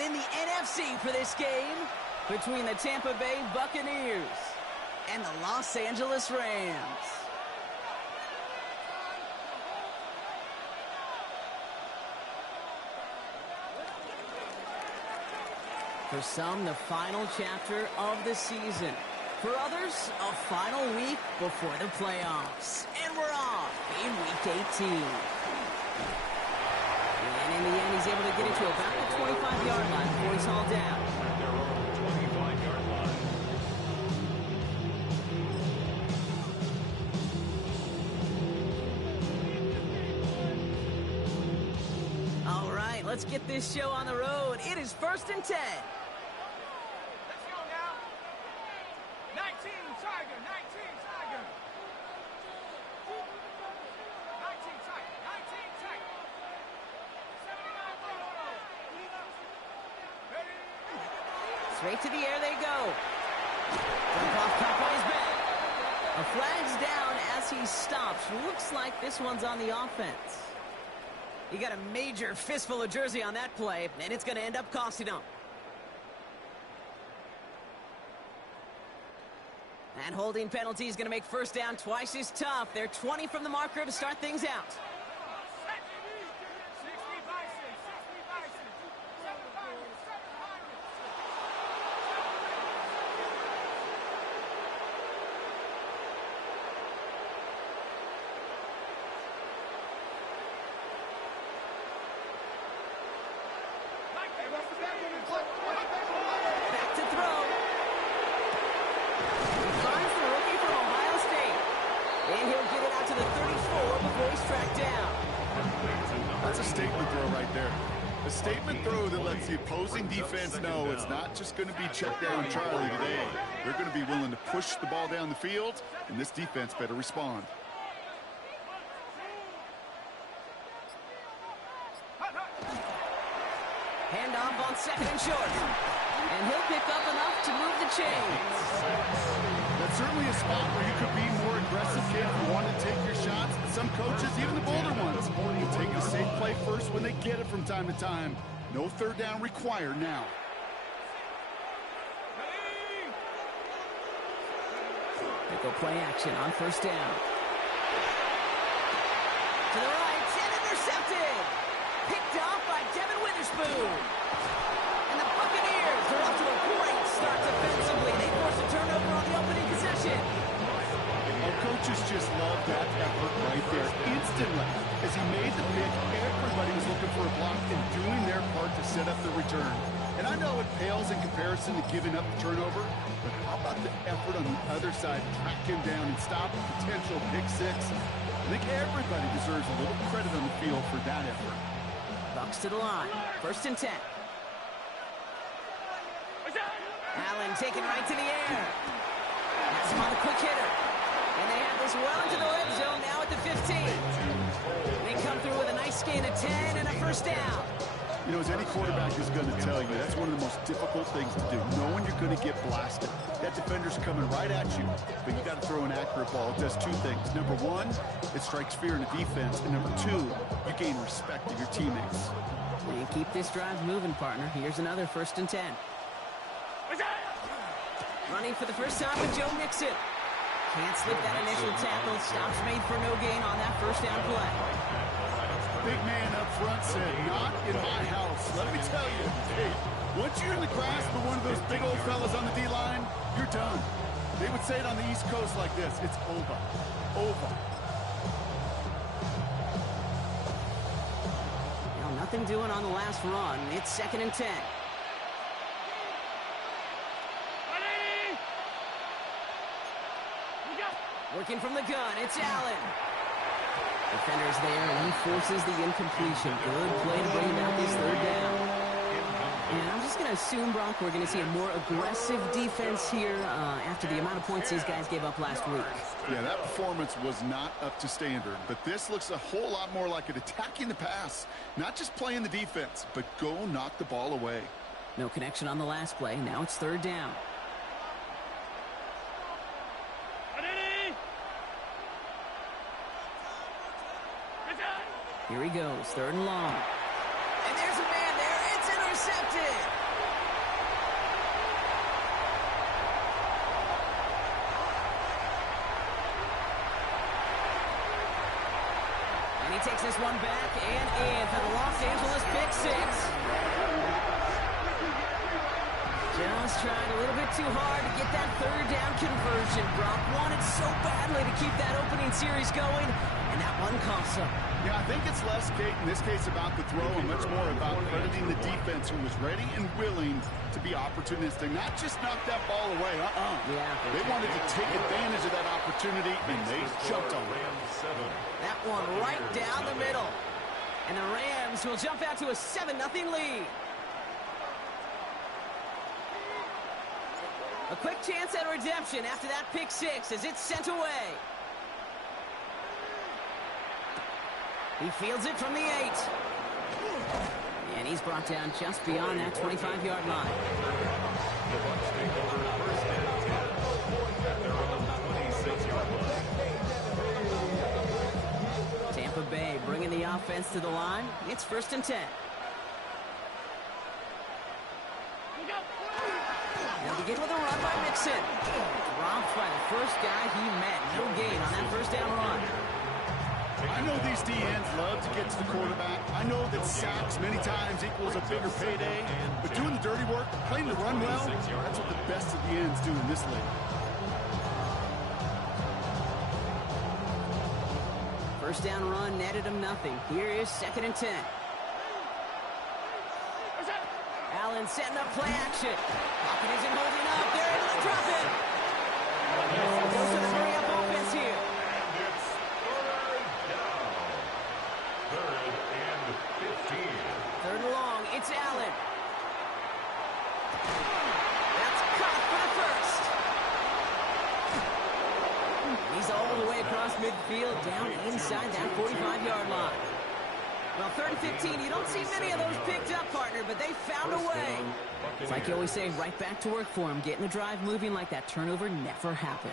But in the NFC for this game, between the Tampa Bay Buccaneers and the Los Angeles Rams. For some, the final chapter of the season. For others, a final week before the playoffs. And we're off in Week 18. And in the end, he's able to get it to about the 25-yard line before he's hauled down. Their own 25-yard line. All right, let's get this show on the road. It is 1st and 10. Let's go now. 19, Tiger. 19, Tiger. 19, Tiger. 19, Tiger. 79, Bravo. Ready? Straight to the air they go. Dump off, caught by his back. A flag's down as he stops. Looks like this one's on the offense. He got a major fistful of jersey on that play, and it's going to end up costing him. That holding penalty is going to make first down twice as tough. They're 20 from the marker to start things out. 60 Bison. 60 Bison. 7 Pirates. 7 Pirates. Back to throw. He finds the rookie from Ohio State. And he'll get it out to the 34 before he's tracked down. That's a statement throw right there. A statement throw that lets the opposing defense know it's not just going to be check down Charlie today. They're going to be willing to push the ball down the field, and this defense better respond. Handoff on 2nd and short. And he'll pick up enough to move the chains. That's certainly a spot where you could be more aggressive, kid, if you want to take your shots. Some coaches, even the bolder ones, will take the safe play first when they get it from time to time. No third down required now. They go play action on 1st down. To the right, and intercepted. Picked off by Devin Witherspoon. And the Buccaneers are off to a great start defensively. They force a turnover on the opening possession. Our coaches just love that effort right there. Instantly, as he made the pick, everybody was looking for a block and doing their part to set up the return. And I know it pales in comparison to giving up the turnover, but how about the effort on the other side, track him down and stop a potential pick six? I think everybody deserves a little credit on the field for that effort. Bucks to the line. 1st and 10. Allen taken right to the air. Has him on a quick hitter. And they have this well into the red zone now at the 15. They come through with a nice gain of 10 and a 1st down. You know, as any quarterback is going to tell you, that's one of the most difficult things to do, knowing you're going to get blasted. That defender's coming right at you, but you got to throw an accurate ball. It does two things. Number one, it strikes fear in the defense, and number two, you gain respect of your teammates. And keep this drive moving, partner. Here's another 1st and 10. Running for the first time with Joe Mixon. Can't slip that initial tackle. Stops made for no gain on that 1st down play. Big man up front said, not in my house. Let me tell you, hey, once you're in the grasp of one of those big old fellas on the D-line, you're done. They would say it on the East Coast like this, it's over. Over. Now, nothing doing on the last run. It's 2nd and 10. Working from the gun, it's Allen. Defender's there, and he forces the incompletion. Good play to bring about this 3rd down. And I'm just going to assume, Brock, we're going to see a more aggressive defense here after the amount of points these guys gave up last week. Yeah, that performance was not up to standard, but this looks a whole lot more like it attacking the pass. Not just playing the defense, but go knock the ball away. No connection on the last play. Now it's 3rd down. Here he goes, 3rd and long. And there's a man there. It's intercepted. takes this one back and in for the Los Angeles pick six. Just tried a little bit too hard to get that third down conversion. Brock wanted so badly to keep that opening series going, and that one cost him. Yeah, I think it's less, Kate, in this case about the throw and much more about crediting the defense who was ready and willing to be opportunistic, not just knock that ball away. Yeah. They wanted to take advantage of that opportunity, and they jumped on it. That one right down the middle. And the Rams will jump out to a 7-0 lead. A quick chance at redemption after that pick six as it's sent away. He fields it from the 8. And he's brought down just beyond that 25-yard line. The Bucs take over first and 10 at their own 26-yard line. Tampa Bay bringing the offense to the line. It's first and 10. They'll begin with a run by Mixon. Dropped by the first guy he met. No gain on that first down run. I know these DNs love to get to the quarterback. I know that sacks many times equals a bigger payday. But doing the dirty work, playing the run well, that's what the best of the ends do in this league. First down run netted him nothing. Here is second and 10. Allen setting up play action. Pocket isn't holding up. They're able to drop it. Goes to the hurry-up offense here. And it's third down. 3rd and 15. Third and long. It's Allen. That's caught for the first. He's all the way across midfield, down inside that 45-yard line. Well, 3rd and 15, you don't see many of those picked up, partner, but they found a way. It's like you always say, right back to work for him, getting the drive moving like that turnover never happened.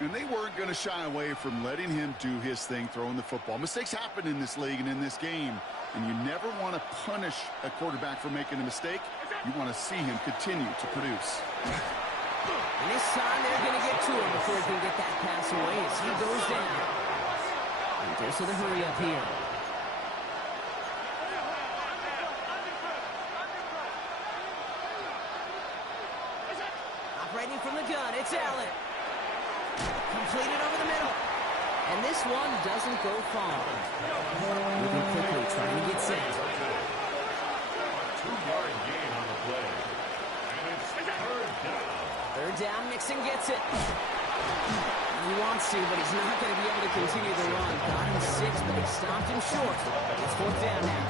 And they weren't going to shy away from letting him do his thing, throwing the football. Mistakes happen in this league and in this game, and you never want to punish a quarterback for making a mistake. You want to see him continue to produce. And this time they're going to get to him before he can get that pass away as he goes down. And there's to the hurry up here. Operating from the gun, it's Allen. Completed over the middle. And this one doesn't go far. Moving quickly, trying to get set. A 2-yard gain on the play. And it's 3rd down. Third down, Mixon gets it. He wants to, but he's not going to be able to continue the run. Got him 6, but he stopped him short. It's 4th down now.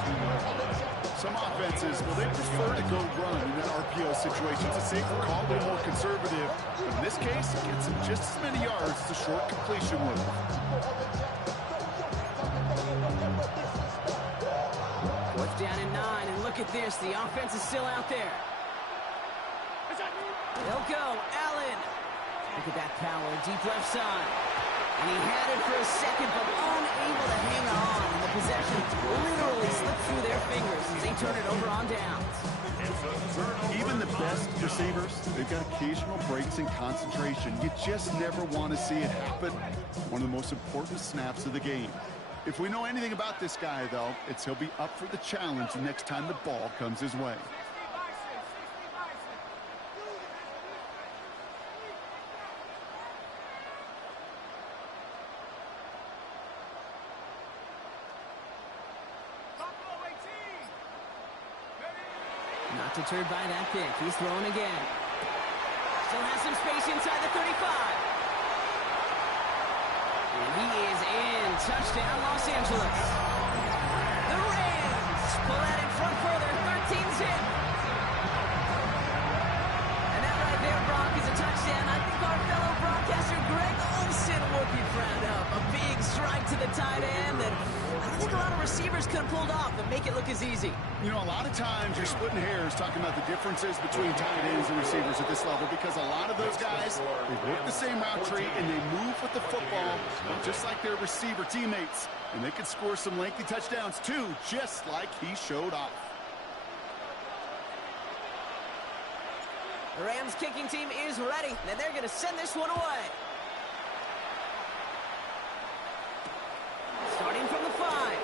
Some offenses, well, they prefer to go run in an RPO situation. It's a safer call, a little more conservative. But in this case, it gets him just as many yards as a short completion would. 4th down and 9, and look at this. The offense is still out there. They'll go. Allen. Look at that power. Deep left side. And he had it for a second, but unable to hang on. And the possession literally slipped through their fingers as they turn it over on downs. Even the best receivers, they've got occasional breaks in concentration. You just never want to see it happen. One of the most important snaps of the game. If we know anything about this guy, though, it's he'll be up for the challenge the next time the ball comes his way. Not deterred by that pick. He's throwing again. Still has some space inside the 35. And he is in. Touchdown, Los Angeles. The Rams pull that in front further. 13-zip. And that right there, Brock, is a touchdown. I think our fellow broadcaster Greg Olsen would be proud of. A big strike to the tight end that I don't think a lot of receivers could have pulled off, but make it look as easy. You know, a lot of times you're splitting hairs talking about the differences between tight ends and receivers at this level because a lot of those guys, they work the same route tree and they move with the football just like their receiver teammates. And they can score some lengthy touchdowns too, just like he showed off. The Rams kicking team is ready, and they're going to send this one away. Starting from the 5.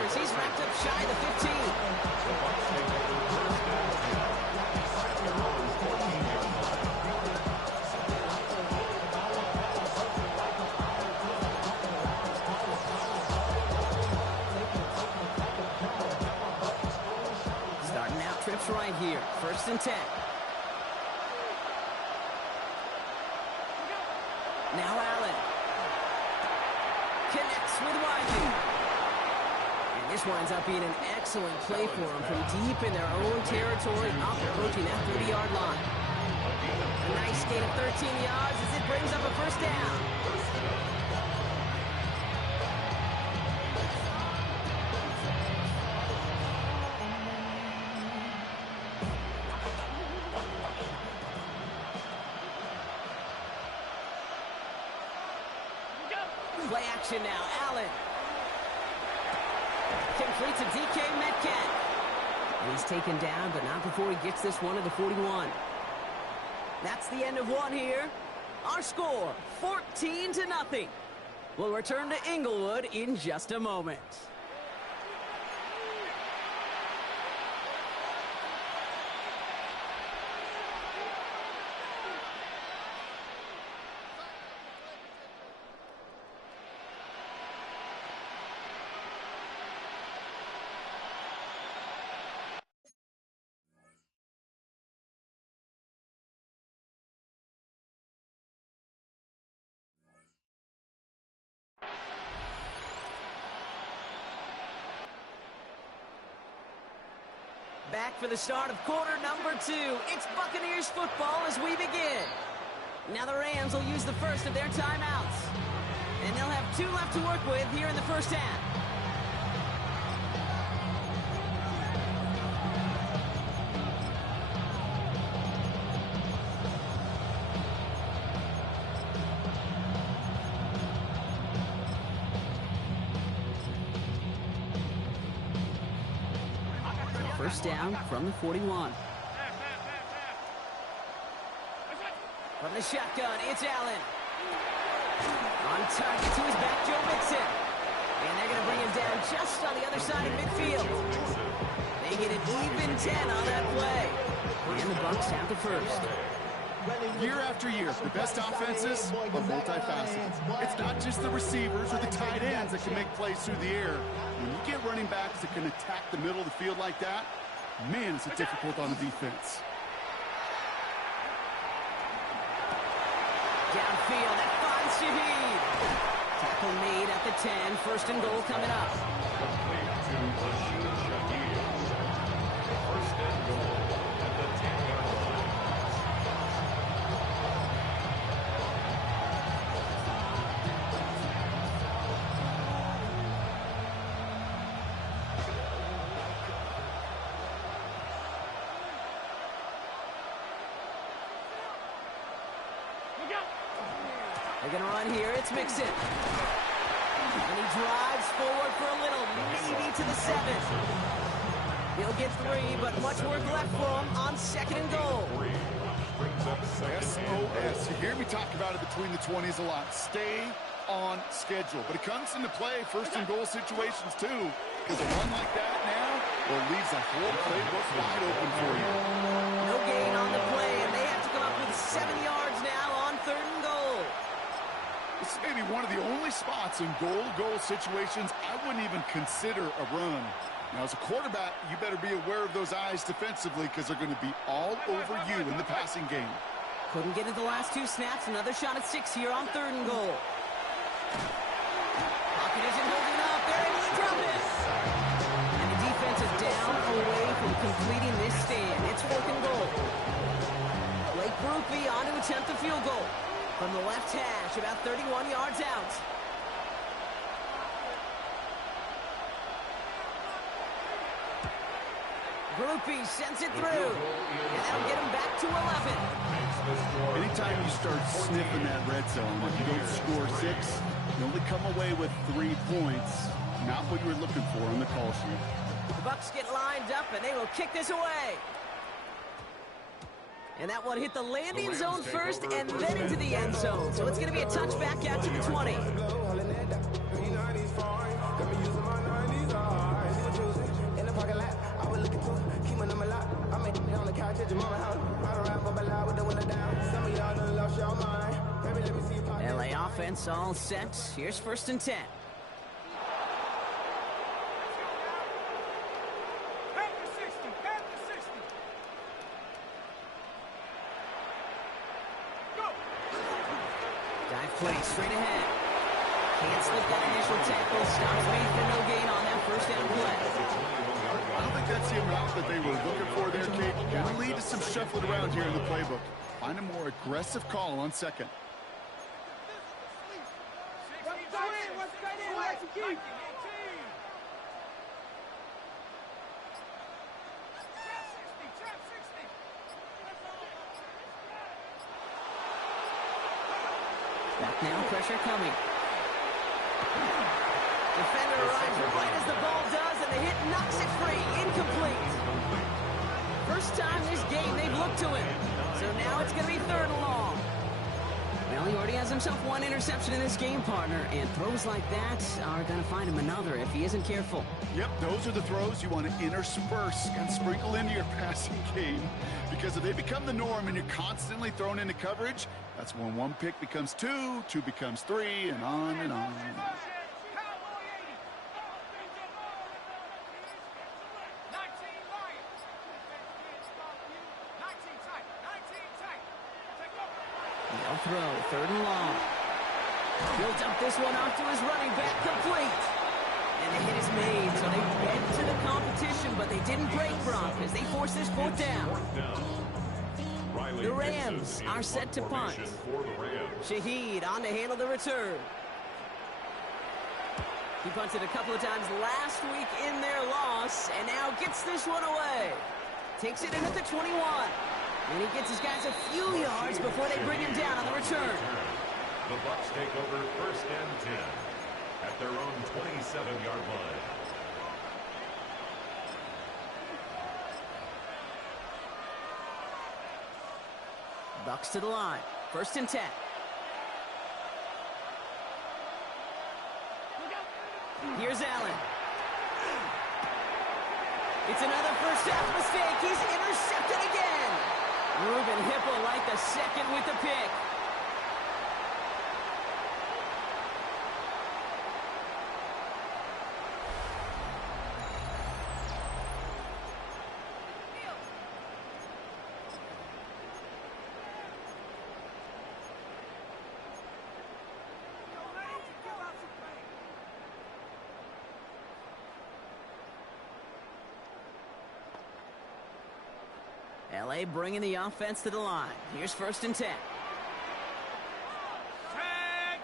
yards. He's wrapped up shy of the 15. The Bucs take over first and 10 at their own 14-yard line. Starting out trips right here. 1st and 10. Now Allen. Connects with Wiley. And this winds up being an excellent play for him from deep in their own territory, up approaching that 30-yard line. A nice gain of 13 yards as it brings up a 1st down. Play action now, Allen. Complete to DK Metcalf. And he's taken down, but not before he gets this one to the 41. That's the end of one here. Our score, 14-0. We'll return to Inglewood in just a moment. Back for the start of quarter number 2. It's Buccaneers football as we begin. Now the Rams will use the first of their timeouts. And they'll have 2 left to work with here in the 1st half. First down from the 41. From the shotgun, it's Allen. On target to his back, Joe Mixon. And they're going to bring him down just on the other side of midfield. They get an even 10 on that play. And the Bucs have the first. Year after year, the best offenses are multifaceted. It's not just the receivers or the tight ends that can make plays through the air. When you get running backs that can attack the middle of the field like that, man, it's difficult on the defense. Downfield, that finds Shaheed. Tackle made at the 10. 1st and goal coming up. Complete to Rashid Shaheed. 1st and goal at the 10-yard line. They're going to run here. It's Mixon. And he drives forward for a little, maybe to the 7. He'll get 3, but much work left for him on 2nd and goal. SOS. You hear me talk about it between the 20s a lot. Stay on schedule. But it comes into play 1st and goal situations too. Because a run like that now, well, leaves the whole playbook wide open for you. No gain on the play, and they have to come up with 7 yards now on 3rd and goal. This is maybe one of the only spots in goal-to-goal situations I wouldn't even consider a run. Now, as a quarterback, you better be aware of those eyes defensively because they're going to be all over you in the passing game. Couldn't get it the last 2 snaps. Another shot at 6 here on 3rd and goal. Pocket isn't holding up. They're able to drop it. And the defense is down away from completing this stand. It's 4th and goal. Blake Grupe on to attempt the field goal. From the left hash, about 31 yards out. Grupe sends it through. And that'll get him back to 11. Anytime you start sniffing that red zone, if you don't score 6, you only come away with 3 points. Not what you were looking for on the call sheet. The Bucs get lined up, and they will kick this away. And that one hit the landing zone first and then into the end zone. So it's going to be a touchback out to the 20. offense all set. Here's 1st and 10. Back to 60. Back to 60. Go. Dive play straight ahead. Can't slip that initial tackle. Stops made for no gain on that 1st down play. I don't think that's the amount that they were looking for there, Kate. Going to lead to some shuffling around here in the playbook. Find a more aggressive call on 2nd. What's got in? Let's keep. Trap 60. Back now, pressure coming. Defender arrives right as the ball does, and the hit knocks it free. Incomplete. First time this game they've looked to him. So now it's going to be 3rd and long. Well, he already has himself 1 interception in this game, partner, and throws like that are going to find him another if he isn't careful. Yep, those are the throws you want to intersperse and sprinkle into your passing game. Because if they become the norm and you're constantly thrown into coverage, that's when 1 pick becomes 2, 2 becomes 3, and on and on and on. They'll throw, 3rd and long. He'll dump this one off to his running back, complete. And the hit is made, so they went to the competition, but they didn't break Brock as they force this 4th down. The Rams are set to punt. Shaheed on to handle the return. He punted a couple of times last week in their loss, and now gets this one away. Takes it in at the 21. And he gets his guys a few yards before they bring him down on the return. The Bucs take over 1st and 10 at their own 27-yard line. Bucs to the line. 1st and 10. Here's Allen. It's another 1st half mistake. He's intercepted again. Ruben Hipple like the 2nd with the pick. LA bringing the offense to the line. Here's 1st and 10. Tag.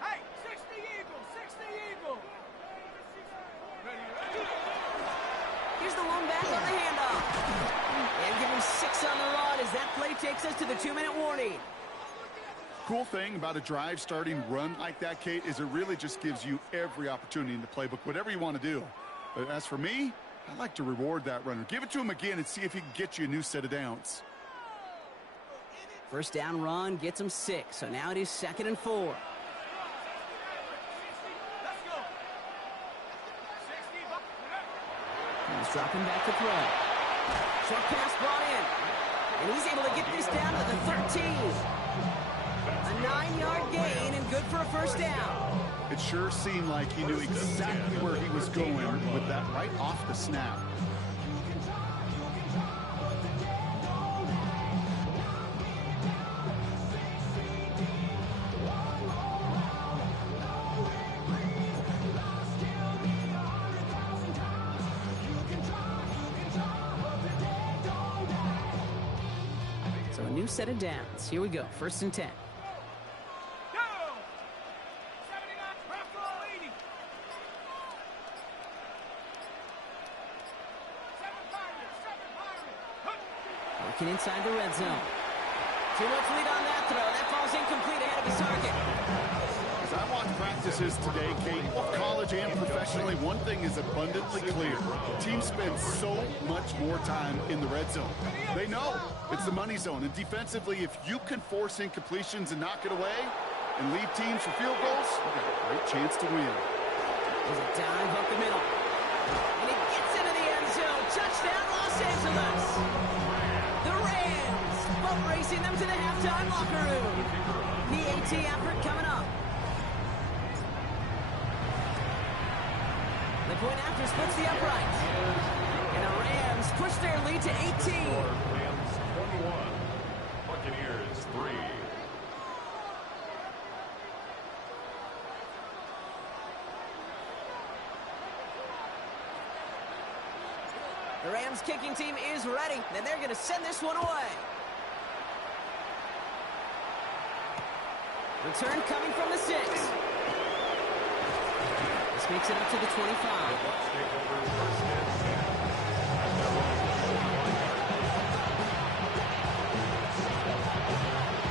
Hey, 60 Eagle, 60 Eagle. Here's the one back on the handoff. And give him 6 on the run as that play takes us to the 2-minute warning. Cool thing about a drive starting run like that, Kate, is it really just gives you every opportunity in the playbook, whatever you want to do. But as for me, I like to reward that runner. Give it to him again and see if he can get you a new set of downs. 1st down run gets him 6. So now it is 2nd and 4. Let's go. 60. He's dropping back to throw. Short pass brought in. And he's able to get this down to the 13. A 9-yard gain and good for a 1st down. It sure seemed like he knew exactly where he was going with that right off the snap. So a new set of downs. Here we go. 1st and 10. Working inside the red zone. Too much lead on that throw. That falls incomplete ahead of his target. As I watch practices today, Kate, both college and professionally, one thing is abundantly clear. Teams spend so much more time in the red zone. They know it's the money zone. And defensively, if you can force incompletions and knock it away and lead teams for field goals, you've got a great chance to win. There's a dive up the middle. And he gets into the end zone. Touchdown, Los Angeles. The Rams boat racing them to the halftime locker room. PAT effort coming up. Point after splits the upright. And the Rams push their lead to 18. Rams 21, Buccaneers 3. The Rams kicking team is ready, and they're going to send this one away. Return coming from the 6. This makes it up to the 25. Bucs take over first and 10. At their own 21-yard line.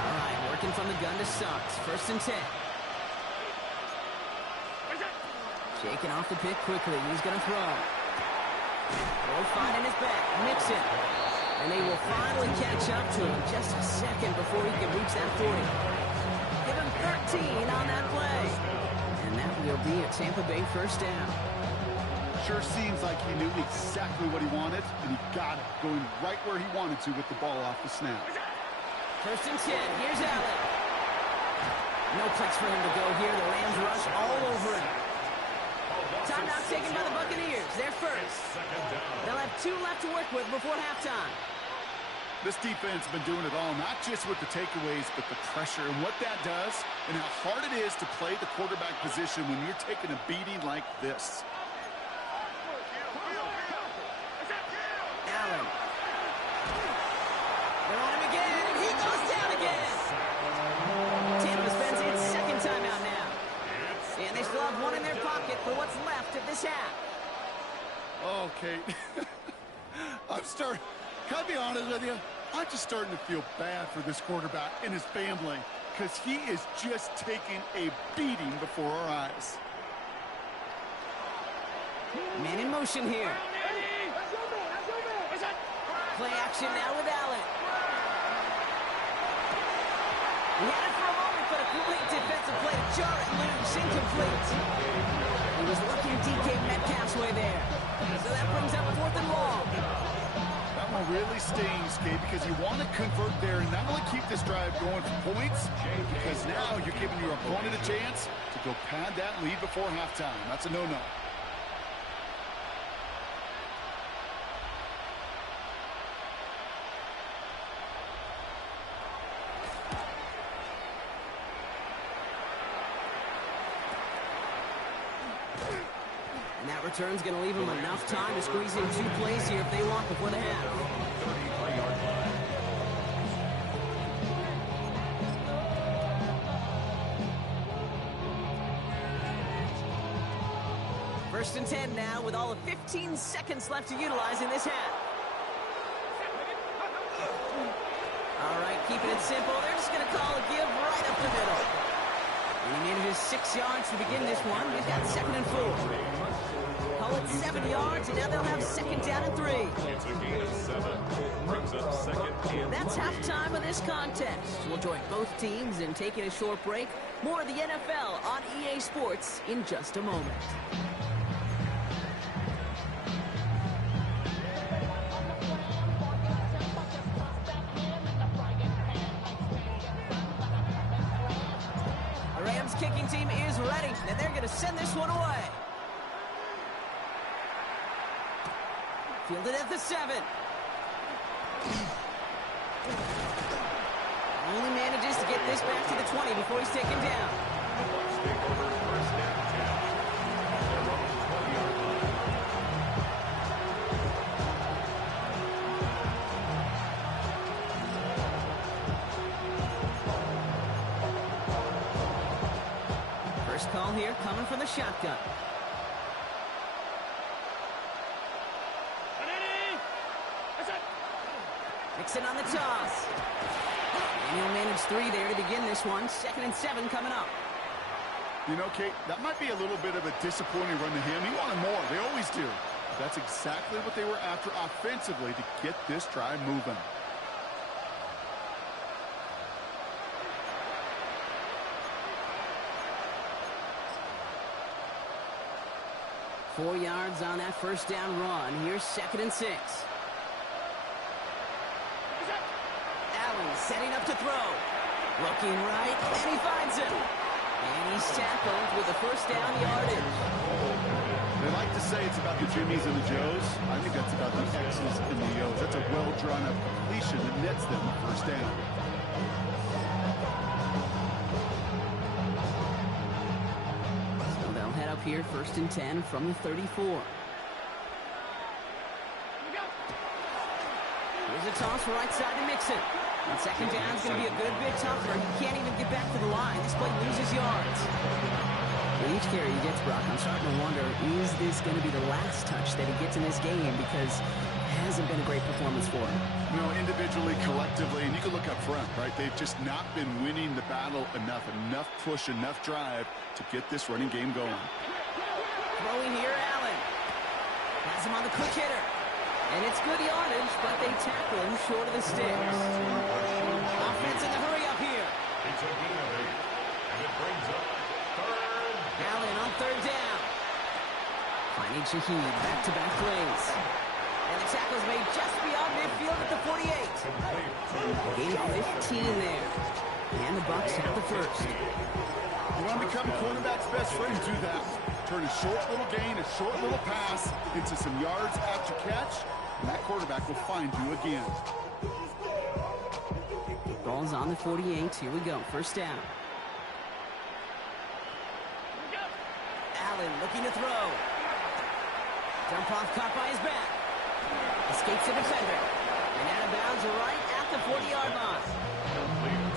All right, working from the gun to start. First and 10. Shaking off the pick quickly. He's going to throw. Will find in his back. Mixon. And they will finally catch up to him just a second before he can reach that 40. Give him 13 on that play. And that will be a Tampa Bay first down. Sure seems like he knew exactly what he wanted, and he got it, going right where he wanted to with the ball off the snap. First and 10. Here's Allen. No place for him to go here. The Rams rush all over him. Timeout taken by the Buccaneers. They're first. They'll have 2 left to work with before halftime. This defense has been doing it all, not just with the takeaways, but the pressure and what that does and how hard it is to play the quarterback position when you're taking a beating like this. Allen. They're on him again, and he goes down again. Tampa spends its second timeout now. And they still have one in their pocket for what's left of this half. Okay. Can I be honest with you? I'm just starting to feel bad for this quarterback and his family because he is just taking a beating before our eyes. Man in motion here. Play action now with Allen. He had it for a moment, but a great defensive play to jar it loose, incomplete. He was looking DK Metcalf's way there. So that brings up 4th and long. That one really stings, Gabe, because you want to convert there and not only keep this drive going for points, because now you're giving your opponent a chance to go pad that lead before halftime. That's a no-no. And that return's going to leave them enough time to squeeze in 2 plays here if they want before the half. 33-yard line. First and 10 now with all of 15 seconds left to utilize in this half. All right, keeping it simple. They're just going to call a give right up the middle. And he manages 6 yards to begin this one. He's got 2nd and 4. Call it 7 yards, and now they'll have 2nd down and 3. It's a gain of 7. Brings up 2nd and That's 3. halftime of this contest. We'll join both teams in taking a short break. More of the NFL on EA Sports in just a moment. The Rams kicking team is ready, and they're going to send this one away. Fielded at the 7. Only manages to get this back to the 20 before he's taken down. Bucs take over first and 10. At their own 20-yard line. First call here coming from the shotgun. Mixon on the toss. And he'll manage 3 there to begin this one. 2nd and 7 coming up. You know, Kate, that might be a little bit of a disappointing run to him. He wanted more. They always do. That's exactly what they were after offensively to get this drive moving. Four yards on that first down run. Here's 2nd and 6. Allen setting up to throw. Looking right, and he finds him. And he's tackled with a first down yardage. They like to say it's about the Jimmies and the Joes. I think that's about the X's and the O's. That's a well-drawn-up completion that nets them a first down. So they'll head up here, 1st and 10 from the 34. Here's a toss right side to Mixon. And 2nd down is going to be a good bit tougher. He can't even get back to the line. This play loses yards. With each carry he gets, Brock, I'm starting to wonder, is this going to be the last touch that he gets in this game? Because it hasn't been a great performance for him. You know, individually, collectively, and you can look up front, right? They've just not been winning the battle enough push, enough drive to get this running game going. Throwing here, Allen. Has him on the quick hitter. And it's good yardage, but they tackle him short of the sticks. Offense in the hurry up here. It's a gain of 8, and it brings up 3rd. Allen on 3rd down. Finding Shaheed, back-to-back plays. And the tackle's made just beyond midfield at the 48. Gain of 15 there. And the Bucs have the first. You want to become a quarterback's best friend, do that. Turn a short little gain, a short little pass into some yards after catch, and that quarterback will find you again. Ball's on the 48. Here we go. First down. Allen looking to throw. Dump off caught by his back. Escapes the defender. And out of bounds right at the 40-yard line.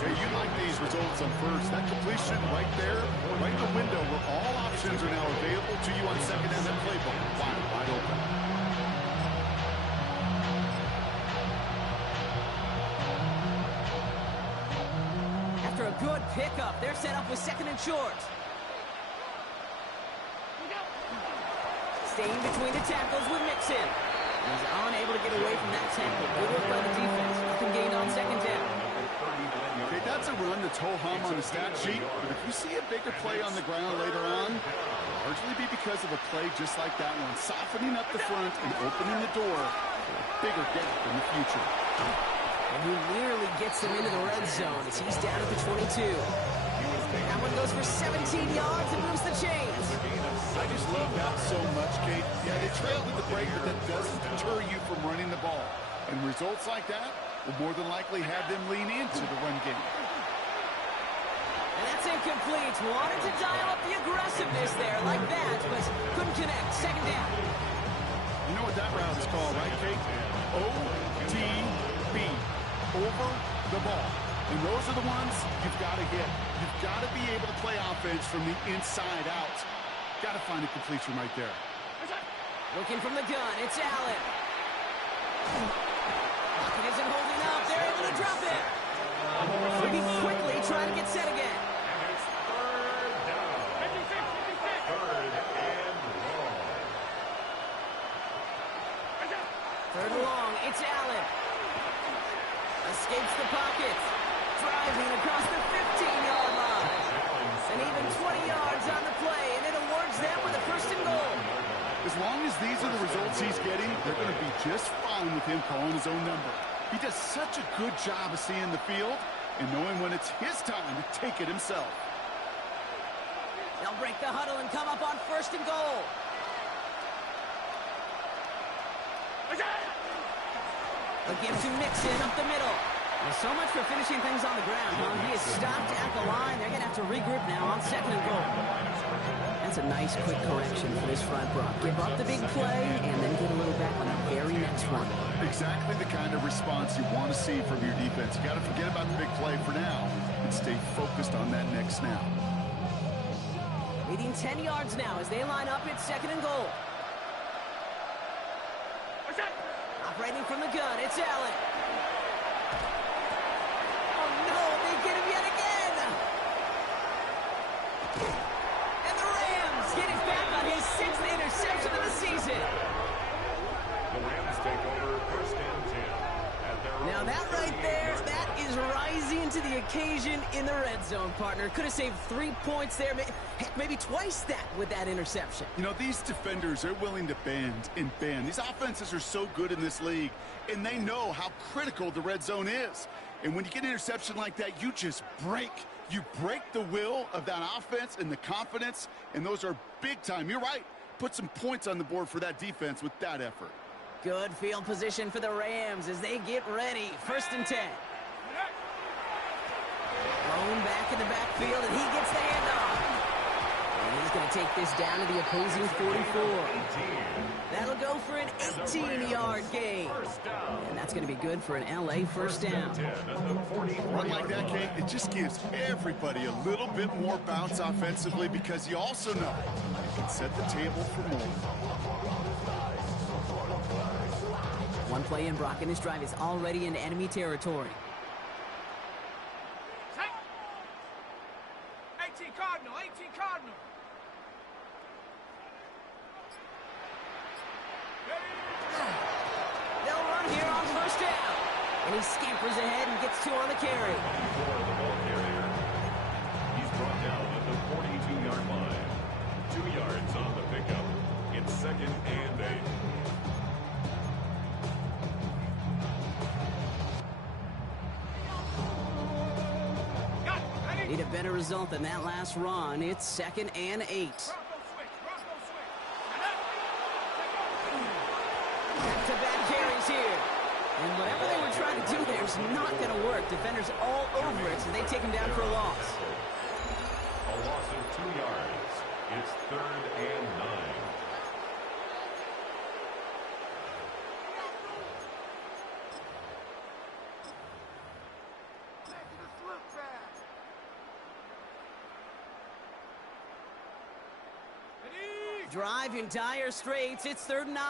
Hey, you like these results on first. That completion right there, right in the window where all options are now available to you on 2nd and that playbook. Wide open. After a good pickup, they're set up with 2nd and short. Staying between the tackles with Mixon. He's unable to get away from that tackle. Good work by the defense. Nothing gained on 2nd down. Okay, that's a run that's ho-hum on the stat sheet, but if you see a bigger play on the ground later on, it'll largely be because of a play just like that one, softening up the front and opening the door for a bigger gap in the future. And he nearly gets them into the red zone as he's down at the 22. That one goes for 17 yards and moves the chains. I just love that so much, Kate. Yeah, they trailed at the break, but that doesn't deter you from running the ball. And results like that will more than likely have them lean into the run game. And that's incomplete. Wanted to dial up the aggressiveness there like that, but couldn't connect. 2nd down. You know what that route is called, right, Kate? OTB. Over the ball. And those are the ones you've got to hit. You've got to be able to play offense from the inside out. Got to find a completion right there. Looking from the gun, it's Allen. Pocket isn't holding up. They're able to drop it. Moving quickly, trying to get set again. And it's 3rd down. 3rd and long. 3rd and long, it's Allen. Escapes the pocket. Driving across the 15-yard line. And even 20 yards on the play, and it awards them with a 1st and goal. As long as these are the results he's getting, they're going to be just fine with him calling his own number. He does such a good job of seeing the field and knowing when it's his time to take it himself. They'll break the huddle and come up on 1st and goal. A give to Mixon up the middle. Well, so much for finishing things on the ground, huh? He is stopped at the line. They're going to have to regroup now on 2nd and goal. That's a nice quick correction for this front, Brock. Give up the big play and then get a little back on the very next one. Exactly the kind of response you want to see from your defense. You got to forget about the big play for now and stay focused on that next snap. Leading 10 yards now as they line up at 2nd and goal. Operating from the gun, it's Allen. Oh no, they get him yet again! And the Rams get it back on his 6th interception of the season. The Rams take over 1st and 10. At their Now own that right there, that is rising to the occasion in the red zone, partner. Could have saved 3 points there, heck, maybe twice that with that interception. You know, these defenders are willing to bend and bend. These offenses are so good in this league, and they know how critical the red zone is. And when you get an interception like that, you just break. You break the will of that offense and the confidence, and those are big time. You're right. Put some points on the board for that defense with that effort. Good field position for the Rams as they get ready. 1st and 10. Thrown back in the backfield, and he gets the handoff. And he's going to take this down to the opposing 44. That'll go for an 18-yard gain. And that's going to be good for an LA first down. Run like that, Kate, it just gives everybody a little bit more bounce offensively because you also know you can set the table for more. One play in, Brock, and his drive is already in enemy territory. 18 Cardinal, 18 Cardinal. They'll run here on 1st down. And he scampers ahead and gets 2 on the carry. For the ball carrier. He's brought down at the 42-yard line. 2 yards on the pickup. It's 2nd and 8. Need a better result than that last run. It's 2nd and 8. Bronco switch. Back-to-back carries here. And whatever they were trying to do there is not going to work. Defenders all over it, so they take him down for a loss. A loss of 2 yards. It's 3rd and 9. Drive in dire straits. It's 3rd and 9.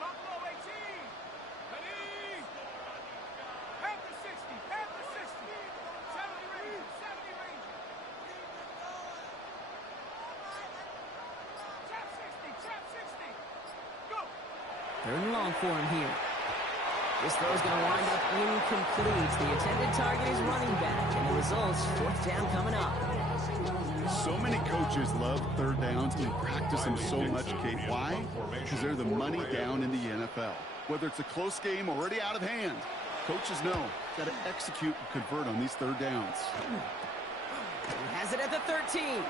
Buffalo 18. Ready. Panther 60. Panther 60. 70 Rangers. 70 Rangers. Trap 60. Trap 60. Go. 3rd and long for him here. This throw's going to wind up incomplete. The intended target is running back, and the result's 4th down coming up. So many coaches love 3rd downs and practice them so much, Kate. Why? Because they're the money down in the NFL. Whether it's a close game already out of hand, coaches know got to execute and convert on these 3rd downs. He has it at the 13. And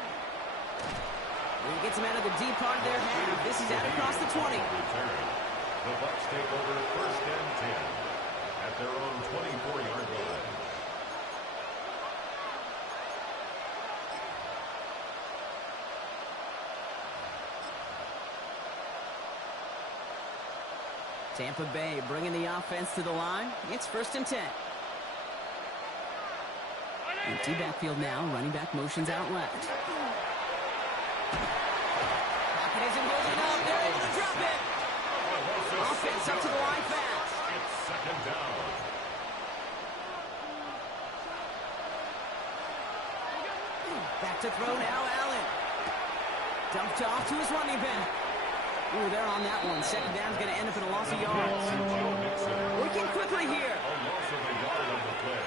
he gets him out of the deep part of their half. This is out across the 20. The Bucs take over 1st and 10 at their own 24-yard line. Tampa Bay bringing the offense to the line. It's 1st and 10. Empty backfield now. Running back motions out left. Pocket isn't holding up. They're able to drop it. Offense up to the line fast. It's 2nd down. Back to throw now, Allen. Dumped off to his running back. Ooh, they're on that one. 2nd down's going to end up in a loss of yards. Working quickly here. A loss of a yard on the play.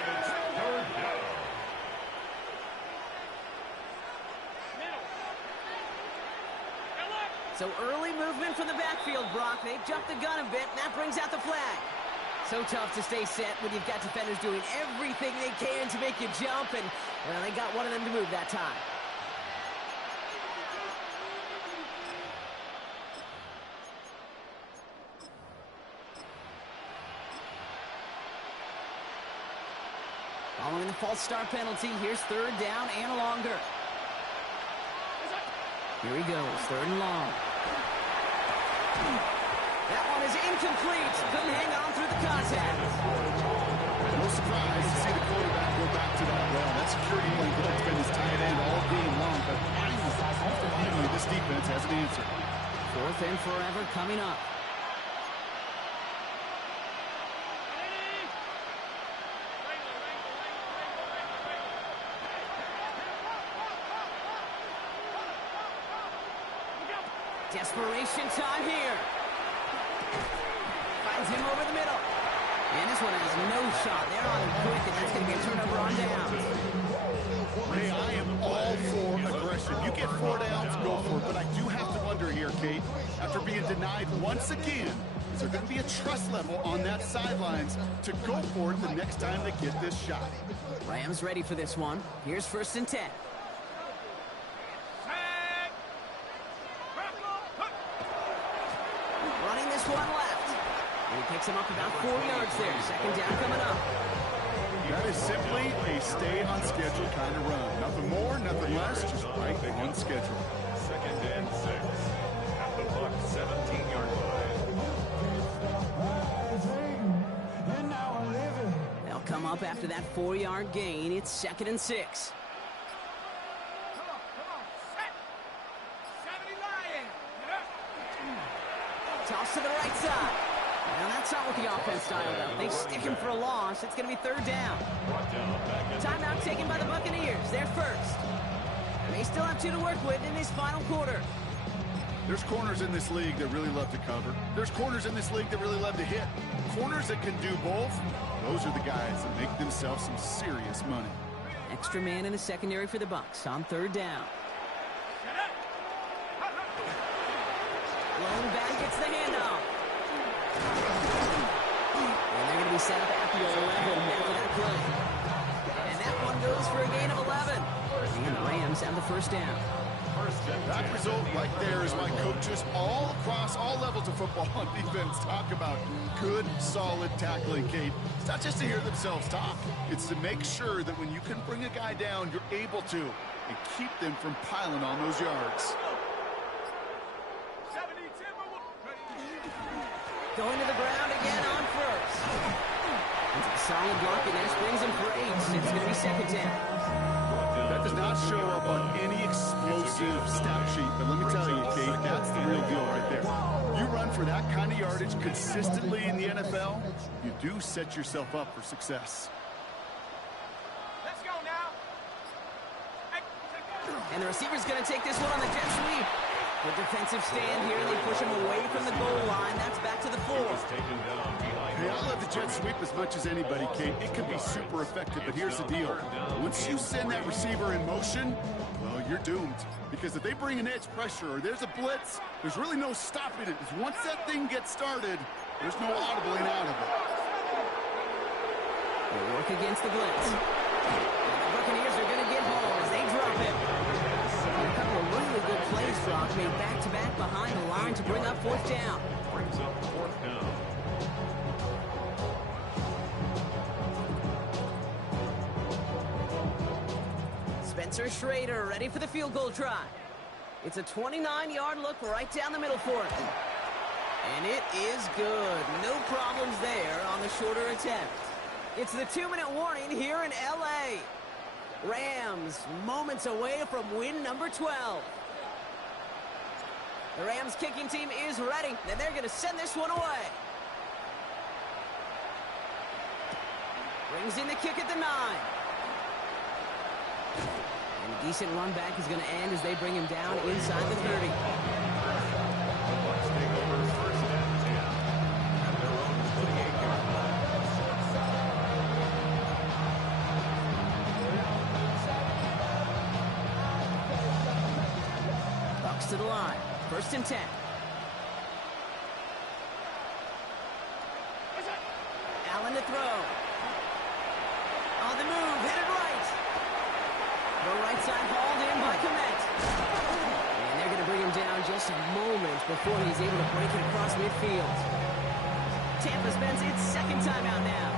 And it's 3rd down. So early movement from the backfield, Brock. They've jumped the gun a bit, and that brings out the flag. So tough to stay set when you've got defenders doing everything they can to make you jump, and, well, they got one of them to move that time. Following the false start penalty, here's 3rd down and longer. Here he goes, 3rd and long. That one is incomplete. Couldn't hang on through the contact. No surprise to see the quarterback go back to that well. That security blanket that's been his tight end all game long, but finally this defense has an answer. 4th and forever coming up. Desperation time here. Finds him over the middle. And this one has no shot. They're on him quick, and that's going to be a turnover on downs. Hey, I am all for aggression. You get 4 downs, go for it. But I do have to wonder here, Kate. After being denied once again, is there going to be a trust level on that sidelines to go for it the next time they get this shot? Rams ready for this one. Here's 1st and 10. Running this one left. And he picks him up about 4 yards there. 2nd down coming up. That is simply a stay-on-schedule kind of run. Nothing more, nothing less, just right on schedule. 2nd and 6. At the Buck 17-yard line. They'll come up after that 4-yard gain. It's 2nd and 6. Come on, set. 70 Lion. Toss to the right side. Now that's not what the offense styled out. They stick him for a loss. It's going to be 3rd down. Brought down back in. Timeout taken by the Buccaneers. They're first. And they still have 2 to work with in this final quarter. There's corners in this league that really love to cover. There's corners in this league that really love to hit. Corners that can do both, those are the guys that make themselves some serious money. Extra man in the secondary for the Bucs on 3rd down. Lone back gets the handoff. And they're going to be set up at the 11 after that play. And that one goes for a gain of 11. And the Rams have the 1st down. That result right there is why coaches all across all levels of football and defense talk about good, solid tackling, Kate. It's not just to hear themselves talk. It's to make sure that when you can bring a guy down, you're able to, and keep them from piling on those yards. Going to the ground again on 1st. It's a solid block, and that brings him for 8. It's going to be 2nd down. That does not show up on any explosive stat sheet, but let me tell you, Kate, that's the real deal right there. You run for that kind of yardage consistently in the NFL, you do set yourself up for success. Let's go now. And the receiver's going to take this one on the jet sweep. The defensive stand here, and they push him away from the goal line. That's back to the 4. Taken down behind. Hey, I love the jet sweep as much as anybody, Kate. It can be super effective, but here's the deal. Once you send that receiver in motion, well, you're doomed. Because if they bring an edge pressure or there's a blitz, there's really no stopping it. Because once that thing gets started, there's no audibling out of it. They work against the blitz. And the Buccaneers are going to get home as they drop him. And a couple of really good plays, Brock, made back-to-back behind the line to bring up 4th down. Brings up 4th down. Spencer Schrader ready for the field goal try. It's a 29-yard look right down the middle for him. And it is good. No problems there on the shorter attempt. It's the 2-minute warning here in L.A. Rams moments away from win number 12. The Rams kicking team is ready, and they're going to send this one away. Brings in the kick at the 9. And a decent run back is going to end as they bring him down inside the 30. Bucks take over 1st and 10 at their own 28-yard line. Bucks to the line. 1st and 10. Allen to throw. On the move, headed right. The right side hauled in by Komet. And they're going to bring him down just a moment before he's able to break it across midfield. Tampa spends its 2nd timeout now.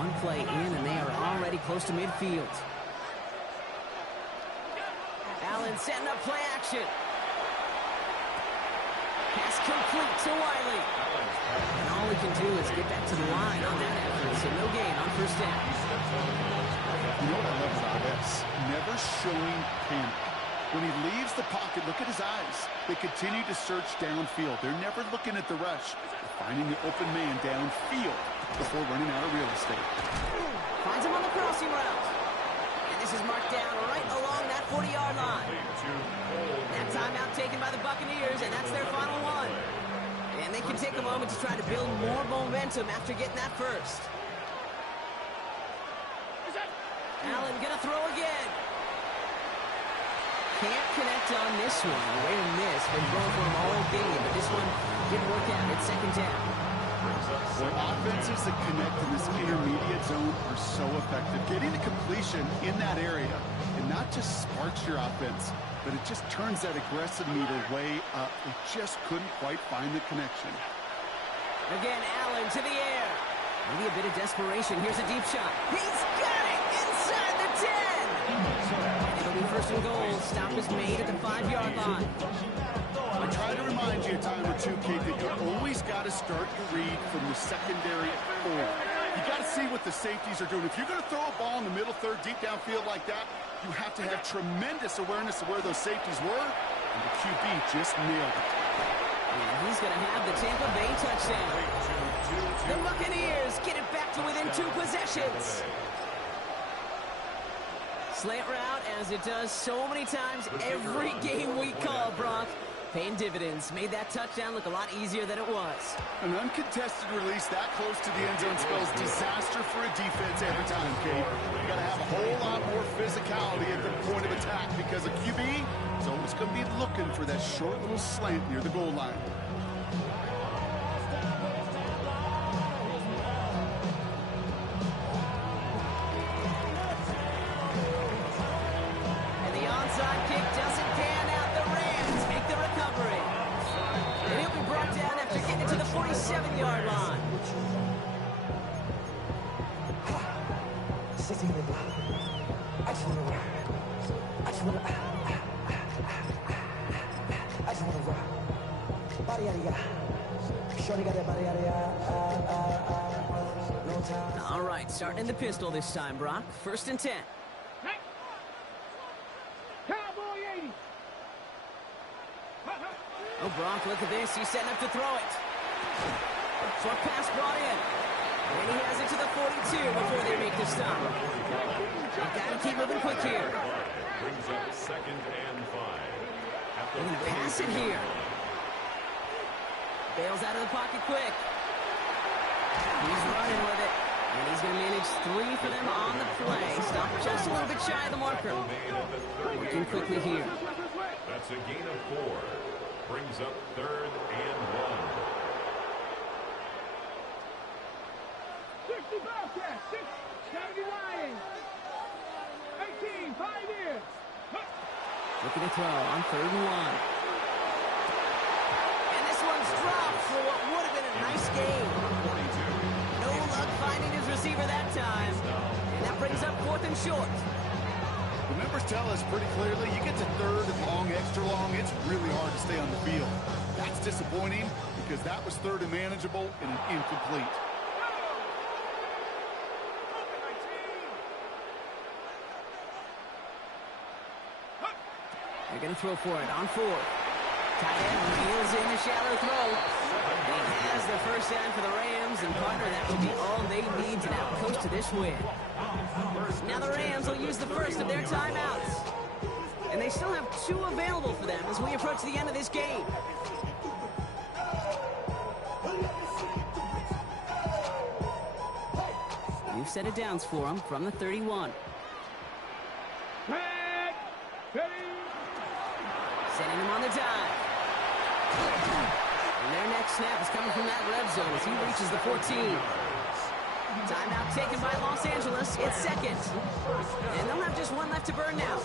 One play in, and they are already close to midfield. Allen setting up play action. Pass complete to Wiley. And all he can do is get back to the line on that effort, so no gain on 1st down. You know what I love about this? Never showing panic. When he leaves the pocket, look at his eyes. They continue to search downfield. They're never looking at the rush. They're finding the open man downfield before running out of real estate. Finds him on the crossing route. And this is marked down right along that 40-yard line. That timeout taken by the Buccaneers, and that's their final one. And they can take a moment to try to build more momentum after getting that first. Allen gonna throw again. can't connect on this one. Way to miss. Been going for him all game, but this one didn't work out. It's second down. Well, offenses that connect in this intermediate zone are so effective. Getting the completion in that area, it not just sparks your offense, but it just turns that aggressive meter way up. It just couldn't quite find the connection. Again, Allen to the air. Maybe a bit of desperation. Here's a deep shot. He's got it inside the 10. It'll be first and goal. Stop is made at the 5-yard line. I try to remind you a time or two, Kate, that you always got to start your read from the secondary forward. You got to see what the safeties are doing. If you're going to throw a ball in the middle third, deep downfield like that, you have to have tremendous awareness of where those safeties were, and the QB just nailed it. And he's going to have the Tampa Bay touchdown. The Buccaneers get it back to within 2 possessions. Slant route, as it does so many times every game we call, Brock. Paying dividends. Made that touchdown look a lot easier than it was. An uncontested release that close to the end zone spells disaster for a defense every time, Kate. You got to have a whole lot more physicality at the point of attack because a QB is always going to be looking for that short little slant near the goal line. And the onside kick doesn't pan out. The Rams make the recovery. And he'll be brought down after getting to the 47-yard line. All right, starting in the pistol this time, Brock. First and 10. Cowboy 80. Oh, Brock, look at this. He's setting up to throw it. Short pass brought in. And he has it to the 42 before they make the stop. They've got to keep moving quick here. Brings up second and 5. And he pass it here. Bails out of the pocket quick. He's running with it. And he's going to manage 3 for them on the play. Stop just a little bit shy of the marker. Working quickly here. That's a gain of 4. Brings up third and 1. 60 Bobcats, 70 Lions. 18, 5 years. Looking to throw on third and 1. And this one's dropped for what would have been a nice game. No luck finding his receiver that time. And that brings up 4th and short. The numbers tell us pretty clearly, you get to third and long, extra long, it's really hard to stay on the field. That's disappointing because that was third and manageable and an incomplete. They're going to throw for it on 4. Tight end wheels in the shallow throw. He has the first down for the Rams, and partner, that should be all they need to now coast to this win. Now the Rams will use the first of their timeouts. And they still have 2 available for them as we approach the end of this game. New set of downs for them from the 31. Sending him on the dive. And their next snap is coming from that red zone as he reaches the 14. Timeout taken by Los Angeles. It's second. And they'll have just 1 left to burn now.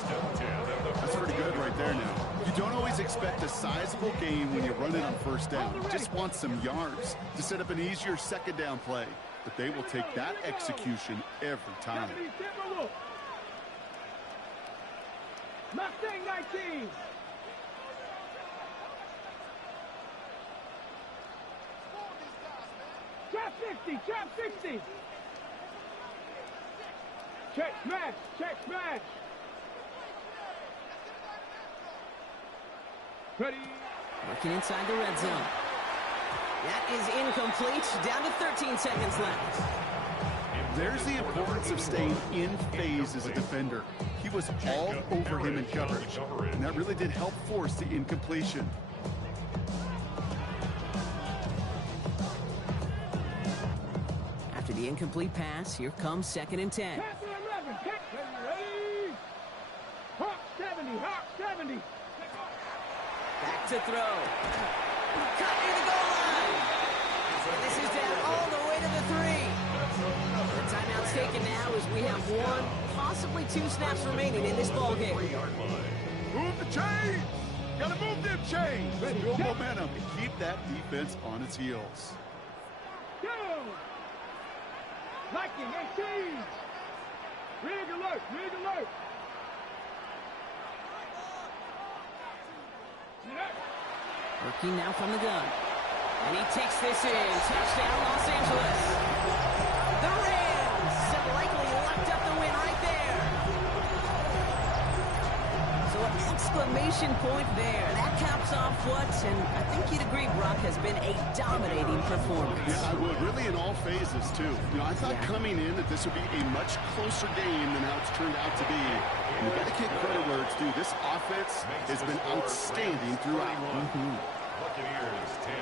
That's pretty good right there now. You don't always expect a sizable gain when you run it on first down. You just want some yards to set up an easier second down play. But they will take that execution every time. Mustang 19. Trap 60, trap 60. Check smash, check smash. Ready. Working inside the red zone. That is incomplete. Down to 13 seconds left. There's the importance of staying in phase as a defender. He was all over him in coverage, and that really did help force the incompletion. After the incomplete pass, here comes second and 10. Pass to 11. Ready. Hawk 70, Hawk 70. Back to throw. Cut near the goal line. And this is down all the way to the 3. The timeout's taken now as we have 1, possibly 2 snaps remaining in this ballgame. Move the chains! Gotta move them chains! Build momentum and keep that defense on its heels. Go! Liking and cheese! Rig alert! Rig alert! Working now from the gun. And he takes this in. Touchdown, Los Angeles. The Rams have likely locked up the win right there. So an exclamation point there. That caps off what, and I think you'd agree, Brock, has been a dominating performance. Yeah, I would. Really in all phases, too. I thought coming in that this would be a much closer game than how it's turned out to be. You've got to give credit where it's due. This offense has been outstanding throughout. Buccaneers 10.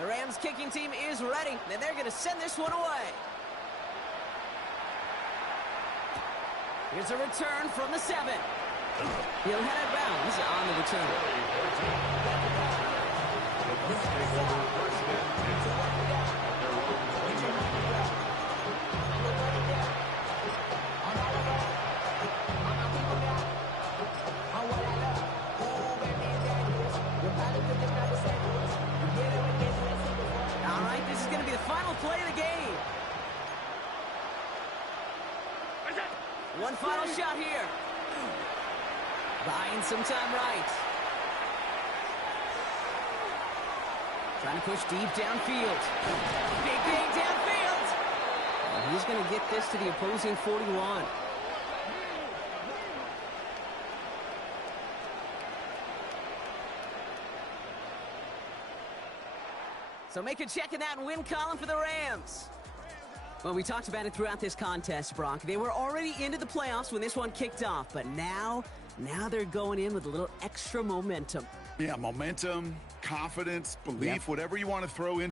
The Rams kicking team is ready, and they're going to send this one away. Here's a return from the 7. He'll head out of bounds on the return. All right, this is going to be the final play of the game. One final shot here. Buying some time right. Trying to push deep downfield. Big gain downfield. And he's going to get this to the opposing 41. So make a check in that win column for the Rams. Well, we talked about it throughout this contest, Brock. They were already into the playoffs when this one kicked off, but now they're going in with a little extra momentum. Yeah, momentum, confidence, belief, whatever you want to throw in.